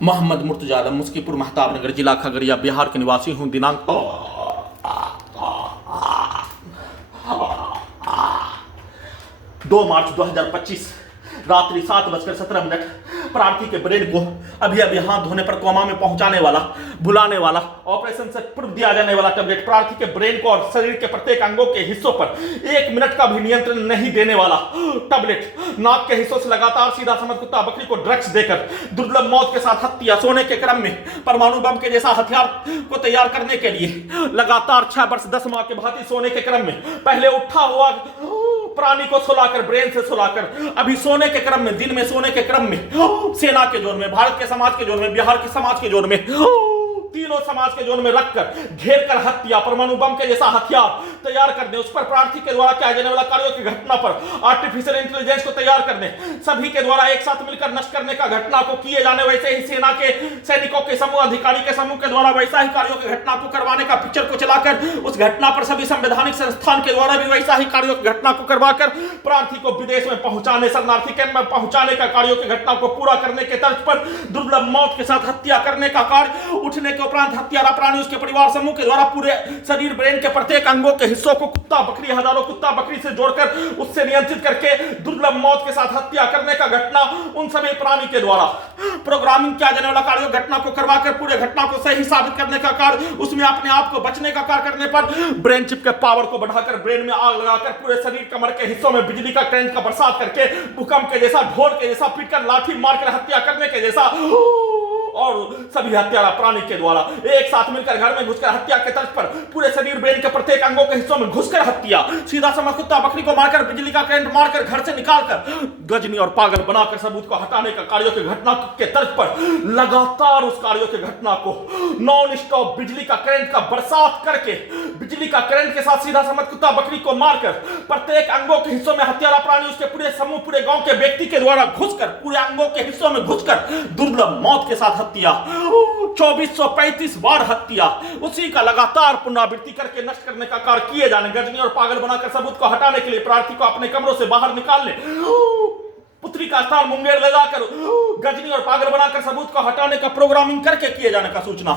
मोहम्मद मुर्तजा आलम, मुस्कीपुर महताब नगर, जिला खगड़िया, बिहार के निवासी हूँ। दिनांक 2 मार्च 2025 रात्रि 7:17 प्रार्थी के ब्रेन को अभी अभी हाथ धोने पर कोमा में पहुंचाने वाला, भुलाने वाला, ऑपरेशन से पूर्व दिया जाने वाला टैबलेट, प्रार्थी के ब्रेन को और शरीर के प्रत्येक अंगों के हिस्सों पर 1 मिनट का भी नियंत्रण नहीं देने वाला टैबलेट, नाक के हिस्सों से लगातार सीधा समझ कुत्ता बकरी को ड्रग्स देकर दुर्लभ मौत के साथ हत्या, सोने के क्रम में परमाणु बम के जैसा हथियार को तैयार करने के लिए लगातार 6 वर्ष 10 माह के भांति सोने के क्रम में पहले उठा हुआ प्राणी को सुलाकर, ब्रेन से सुलाकर, अभी सोने के क्रम में, दिन में सोने के क्रम में सेना के जोन में, भारत के समाज के जोन में, बिहार के समाज के जोन में, तीनों समाज के जोन में रखकर घेर कर हत्या, परमाणु बम के जैसा हथियार तैयार करने, उस पर प्रार्थी के द्वारा किया जाने वाला कार्यों की घटना पर आर्टिफिशियल इंटेलिजेंस को तैयार करने, सभी के द्वारा एक साथ मिलकर नष्ट करने का घटना को किए जाने, वैसे ही सेना के सैनिकों के समूह, अधिकारी के समूह के द्वारा वैसा ही कार्यों की घटना को करवाने का पिक्चर को चलाकर, उस घटना पर सभी संवैधानिक संस्थान के द्वारा भी वैसा ही कार्यों की घटना को करवाकर प्रार्थी को विदेश में पहुंचाने, शरणार्थी कैंप में पहुंचाने का कार्यों की घटना को पूरा करने के तर्ज पर दुर्लभ मौत के साथ हत्या करने का कार्य, उठने के उपरांत हत्यारा प्राणी उसके परिवार समूह के द्वारा पूरे शरीर, ब्रेन के प्रत्येक अंगों के हिस्सों को कुत्ता बकरी, हजारों कुत्ता बकरी से जोड़कर उससे नियंत्रित करके दुर्लभ मौत के साथ हत्या करने का घटना, उन सभी प्राणी के द्वारा प्रोग्रामिंग किया जाने वाला कार्य घटना को करवाकर पूरे घटना को सही साबित करने का कार्य, उसमें अपने आप को बचने का कार्य करने पर ब्रेन चिप के पावर को बढ़ाकर ब्रेन में आग लगाकर पूरे शरीर, कमर के हिस्सों में बिजली का करंट का बरसात करके भूकंप के जैसा, ढोल के जैसा पीटकर, लाठी मारकर हत्या करने के जैसा, और सभी हत्यारा प्राणी के द्वारा एक साथ मिलकर घर में घुसकर हत्या के तर्ज पर पूरे शरीर, ब्रेन के प्रत्येक अंगों के हिस्सों में घुसकर हत्या, सीधा समझ कुत्ता बकरी को मारकर, बिजली का करंट मारकर, घर से निकालकर गजनी और पागल बनाकर सबूत को हटाने का कार्यों की घटना के तर्ज पर लगातार उस कार्यों की घटना को नॉन स्टॉप बिजली का करंट का बरसात करके, बिजली का करंट के साथ सीधा समझ कुत्ता बकरी को मारकर प्रत्येक अंगों के हिस्सों में हत्यारा प्राणी उसके पूरे समूह, पूरे गांव के व्यक्ति के द्वारा घुसकर पूरे अंगों के हिस्सों में घुसकर दुर्लभ मौत के साथ हत्या, 2435 बार हत्या, उसी का लगातार पुनरावृत्ति करके नष्ट करने का कार्य किए जाने, गजनी और पागल बनाकर सबूत को हटाने के लिए प्रार्थी को अपने कमरों से बाहर निकालने, पुत्री का स्थान मुंगेर लगाकर गजनी और पागल बनाकर सबूत को हटाने का प्रोग्रामिंग करके किए जाने का सूचना।